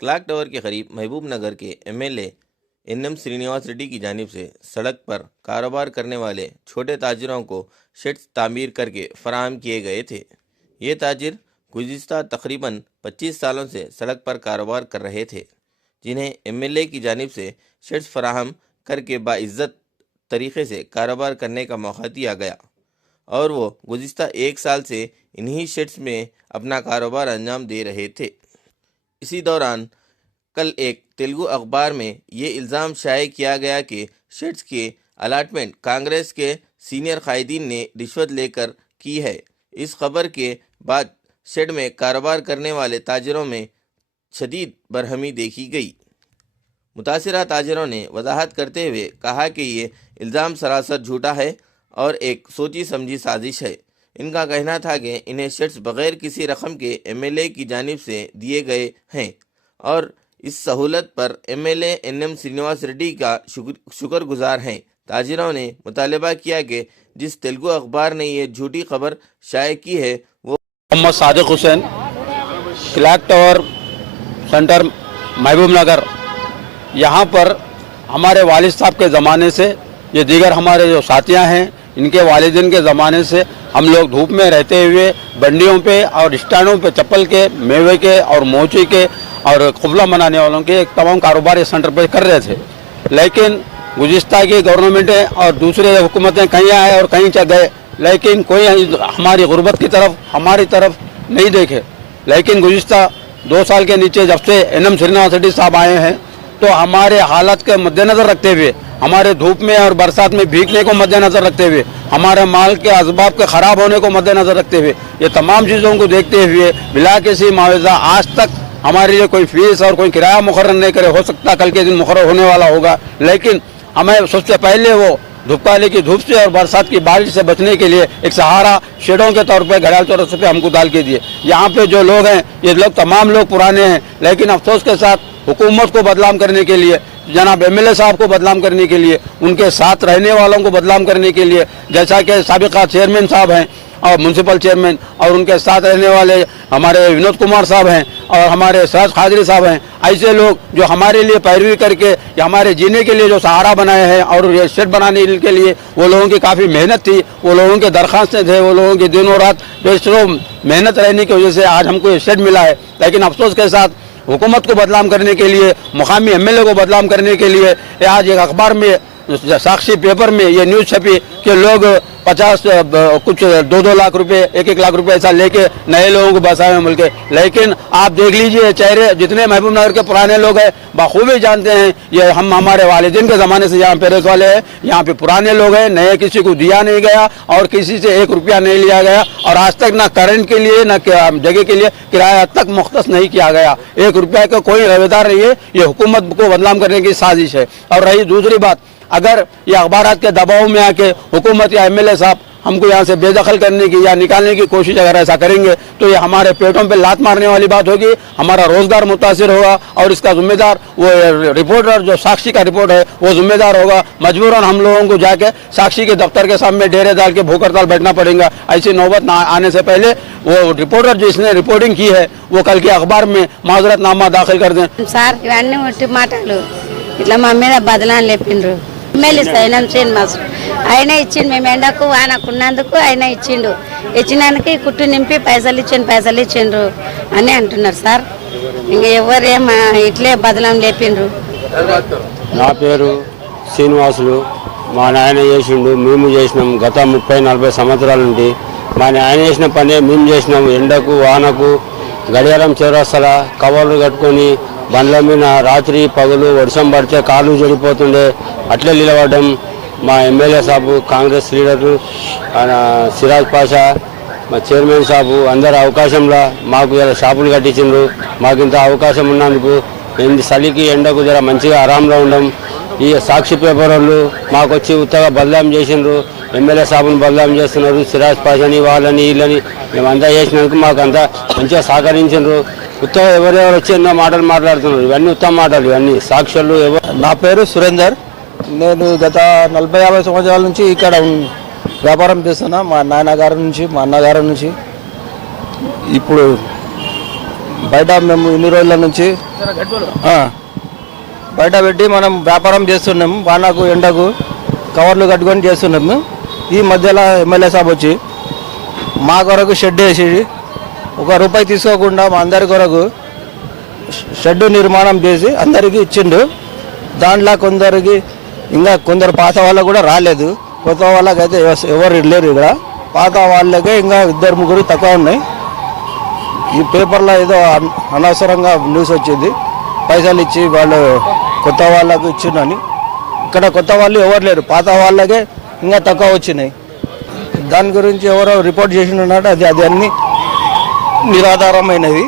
Clock tower के करीब महबूब नगर के एमएलए एनएम श्रीनिवास रेड्डी की जानिब से सड़क पर कारोबार करने वाले छोटे ताजिरों को शेड्स तामीर करके फराहम किए गए थे। ये ताजिर गुज़िश्ता तकरीबन 25 सालों से सड़क पर कारोबार कर रहे थे, जिन्हें एमएलए की जानिब से शेड्स फराहम करके बाइज्जत तरीके से कारोबार करने का मौका दिया गया और वो गुज़िश्ता 1 साल से इन्हीं शेड्स में अपना कारोबार अंजाम दे रहे थे। इसी दौरान कल एक तेलुगु अखबार में ये इल्ज़ाम शाये किया गया कि शेड्स के अलाटमेंट कांग्रेस के सीनियर कायदीन ने रिश्वत लेकर की है। इस खबर के बाद शेड में कारोबार करने वाले ताजिरों में शदीद बरहमी देखी गई। मुतासिरा ताजिरों ने वजाहत करते हुए कहा कि ये इल्ज़ाम सरासर झूठा है और एक सोची समझी साजिश है। इनका कहना था कि इन्हें शेड्स बग़ैर किसी रकम के एमएलए की जानिब से दिए गए हैं और इस सहूलत पर एमएलए एनएम श्रीनिवास रेड्डी का शुक्रगुजार हैं। ताजिरों ने मुतालबा किया कि जिस तेलुगु अखबार ने ये झूठी खबर शाये की है वो Mohammed Sadiq Hussain, clock tower centre, Mahbubnagar. यहाँ पर हमारे वालिद साहब के ज़माने से ये दीगर हमारे जो साथियाँ हैं इनके वालिदैन के ज़माने से हम लोग धूप में रहते हुए बंडियों पे और स्टैंडों पे चप्पल के, मेवे के और मोची के और खुफला मनाने वालों के एक तमाम कारोबार इस सेंटर पर कर रहे थे। लेकिन गुज़िश्ता की गवर्नमेंटें और दूसरे हुकूमतें कहीं आए और कहीं चल गए, लेकिन कोई हमारी गुर्बत की तरफ हमारी तरफ नहीं देखे। लेकिन गुज़िश्ता 2 साल के नीचे जब से एनएम श्रीनिवास रेड्डी साहब आए हैं तो हमारे हालत के मद्देनज़र रखते हुए, हमारे धूप में और बरसात में भीगने को मद्देनज़र रखते हुए, हमारे माल के असबाब के ख़राब होने को मद्देनज़र रखते हुए, ये तमाम चीज़ों को देखते हुए बिला किसी मुआवजा आज तक हमारे लिए कोई फीस और कोई किराया मुकर्रर नहीं करे। हो सकता कल के दिन मुकर्रर होने वाला होगा, लेकिन हमें सबसे पहले वो धूपकाली की धूप से और बरसात की बारिश से बचने के लिए एक सहारा शेडों के तौर पर घड़ियाल चौरस पे हमको डाल के दिए। यहाँ पे जो लोग हैं ये लोग तमाम लोग पुराने हैं, लेकिन अफसोस के साथ हुकूमत को बदनाम करने के लिए, जनाब एमएलए साहब को बदनाम करने के लिए, उनके साथ रहने वालों को बदनाम करने के लिए, जैसा कि साबिका चेयरमैन साहब हैं और म्यूनसिपल चेयरमैन और उनके साथ रहने वाले हमारे विनोद कुमार साहब हैं और हमारे सराज खादरी साहब हैं, ऐसे लोग जो हमारे लिए पैरवी करके या हमारे जीने के लिए जो सहारा बनाए हैं और ये शेड बनाने के लिए वो लोगों की काफ़ी मेहनत थी, वो लोगों के दरख्वास्तें थे, वो लोगों की दिनों रात बेशरो मेहनत रहने की वजह से आज हमको ये शेड मिला है। लेकिन अफसोस के साथ हुकूमत को बदनाम करने के लिए, मुकामी एमएलए को बदनाम करने के लिए आज एक अखबार में, साक्षी पेपर में ये न्यूज़ छपी कि लोग 50 कुछ 2-2 लाख रुपए, 1-1 लाख रुपए ऐसा लेके नए लोगों को बसाए हुए मुल्क। लेकिन आप देख लीजिए चेहरे, जितने महबूब नगर के पुराने लोग हैं बखूबी जानते हैं ये हम हमारे वालिदैन के ज़माने से यहाँ पे रहने वाले हैं, यहाँ पे पुराने लोग हैं, नए किसी को दिया नहीं गया और किसी से 1 रुपया नहीं लिया गया और आज तक ना करंट के लिए ना जगह के लिए किराया तक मुख्तस नहीं किया गया। 1 रुपया का कोई रवेदार नहीं है। ये हुकूमत को बदनाम करने की साजिश है। और रही दूसरी बात, अगर ये अखबारात के दबाव में आके हुकूमत या एमएलए साहब हमको यहाँ से बेदखल करने की या निकालने की कोशिश अगर ऐसा करेंगे तो ये हमारे पेटों पे लात मारने वाली बात होगी, हमारा रोजगार मुतासिर होगा और इसका जिम्मेदार वो रिपोर्टर जो साक्षी का रिपोर्ट है वो जिम्मेदार होगा। मजबूरन हम लोगों को जाके साक्षी के दफ्तर के सामने डेरे डाल के भूख हड़ताल बैठना पड़ेगा। ऐसी नौबत ना आने से पहले वो रिपोर्टर जिसने रिपोर्टिंग की है वो कल के अखबार में माजरतनामा दाखिल कर दें। సార్ ఇవన్నీ ఒట్టి మాటలు, ఇట్లా మా మీద బదనాలు లేపిండ్రు। ఎమ్మెల్యే సైనం శ్రీనివాస్ ఆయన ఇచ్చిండు, మేము ఎండకు వానకున్నందుకు ఆయన ఇచ్చిండు, ఇచ్చినందుకు కుట్టు నింపి పైసలు ఇచ్చిండ్రు అని అంటున్నారు సార్। ఇంకా ఎవరేం ఇట్లే బదనాం లేపిండ్రు। నా పేరు శ్రీనివాసులు, మా నాయన చేసిండు, మేము చేసినాం గత 30-40 సంవత్సరాల నుండి। మా నాయన చేసిన పనే మేము చేసినాం। ఎండకు వానకు గడియారం చౌరస్తల కవర్లు కట్టుకొని బండ్ల మీద రాత్రి పగలు వర్షం పడితే కాళ్ళు చెడిపోతుండే, అట్లే నిలబడ్డం। మా ఎమ్మెల్యే సాబు, కాంగ్రెస్ లీడరు సిరాజ్ పాషా, మా చైర్మన్ సాబు అందరు అవకాశంలో మాకు ఇలా షాపులు కట్టించిండ్రు। మాకు ఇంత అవకాశం ఉన్నందుకు చలికి ఎండకు జర మంచిగా ఆరాంలో ఉండం। ఈ సాక్షి పేపర్ వాళ్ళు మాకు వచ్చి ఉత్తగా బదలాం చేసిండ్రు, ఎమ్మెల్యే సాబుని బదలాం చేస్తున్నారు, సిరాజ్ పాషాని వాళ్ళని వీళ్ళని మేమంతా చేసినందుకు మాకు అంతా మంచిగా సహకరించిండ్రు। ఉత్తగా ఎవరెవరు వచ్చి ఎన్నో మాటలు మాట్లాడుతున్నారు, ఇవన్నీ ఉత్తమ మాటలు, ఇవన్నీ సాక్షులు। నా పేరు సురేందర్, నేను గత 40-50 సంవత్సరాల నుంచి ఇక్కడ వ్యాపారం చేస్తున్నా। మా నాన్నగారి నుంచి, మా అన్నగారి నుంచి ఇప్పుడు బయట మేము ఇన్ని రోజుల నుంచి బయట పెట్టి మనం వ్యాపారం చేస్తున్నాము. వానకు ఎండకు కవర్లు కట్టుకొని చేస్తున్నాము. ఈ మధ్యలో ఎమ్మెల్యే సాబ్ వచ్చి మా కొరకు షెడ్ వేసి ₹1 తీసుకోకుండా మా అందరి కొరకు షెడ్ నిర్మాణం చేసి అందరికీ ఇచ్చిండు. దాంట్లో కొందరికి ఇంకా కొందరు పాత వాళ్ళకు కూడా రాలేదు. కొత్త వాళ్ళకైతే ఎవరు లేరు. ఇక్కడ పాత వాళ్ళకే ఇంకా 2-3 తక్కువ ఉన్నాయి. ఈ పేపర్లో ఏదో అనవసరంగా న్యూస్ వచ్చింది, పైసలు ఇచ్చి వాళ్ళు కొత్త వాళ్ళకు ఇచ్చిందని. ఇక్కడ కొత్త వాళ్ళు ఎవరు లేరు, పాత వాళ్ళకే ఇంకా తక్కువ వచ్చినాయి. దాని గురించి ఎవరో రిపోర్ట్ చేసినట్టు అది అన్ని నిరాధారమైనవి.